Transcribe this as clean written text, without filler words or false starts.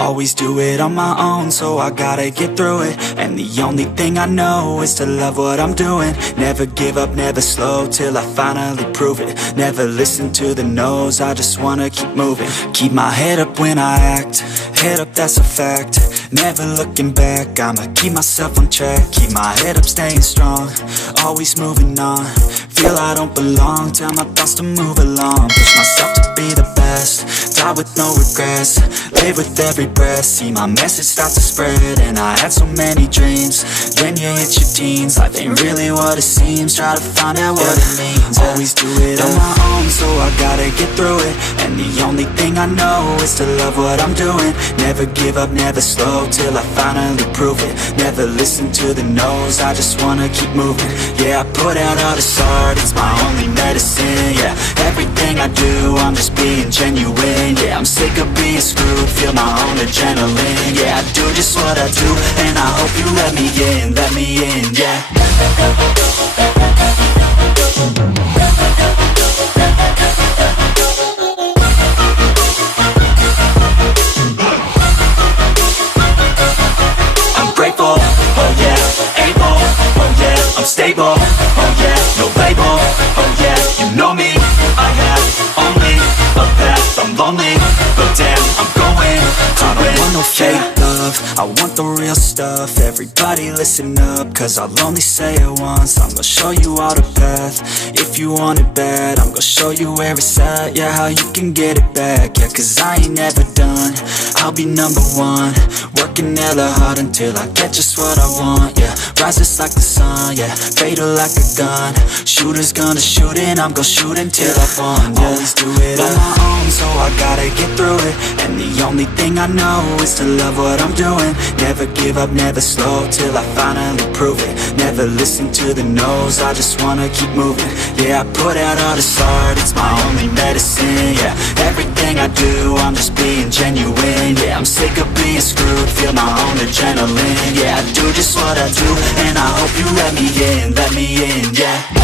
Always do it on my own, so I gotta get through it. And the only thing I know is to love what I'm doing. Never give up, never slow, till I finally prove it. Never listen to the no's, I just wanna keep moving. Keep my head up when I act, head up, that's a fact. Never looking back, I'ma keep myself on track. Keep my head up, staying strong, always moving on. Feel I don't belong, tell my thoughts to move along. Push myself to be the best, die with no regrets. Live with every breath, see my message start to spread. And I had so many dreams, then you hit your teens. Life ain't really what it seems, try to find out what it means. Always do it on my own, so I gotta get through it. And the only thing I know is to love what I'm doing. Never give up, never slow, till I finally prove it. Never listen to the no's, I just wanna keep moving. Yeah, I put out all this art, it's my only medicine. Yeah, everything I do, I'm just being genuine. Yeah, I'm sick of being screwed, feel my own adrenaline. Yeah, I do just what I do, and I hope you let me in, yeah. I'm grateful, oh yeah, able, oh yeah, I'm stable, oh yeah, no label, oh yeah, you know me, I have only a path, I'm lonely, but damn, I'm going to win. I don't want no fake love, I want the real stuff. Everybody listen up, cause I'll only say it once. I'm gonna show you all the path, if you want it bad. I'm gonna show you where it's at, yeah, how you can get it back. Yeah, cause I ain't never done, I'll be number one. Working hella hard until I get just what I want, yeah. Rises like the sun, yeah, fatal like a gun. Shooters gonna shoot and I'm gonna shoot until I won, yeah. Always do it on my own, so I gotta get through it. And the only thing I know is to love what I'm doing. Never give up, never slow, till I finally prove it. Never listen to the no's, I just wanna keep moving. Yeah, I put out all this art, it's my only medicine. Yeah, everything I do, I'm just being genuine. Yeah, I'm sick of being screwed, feel my own adrenaline. Yeah, I do just what I do, and I hope you let me in, yeah.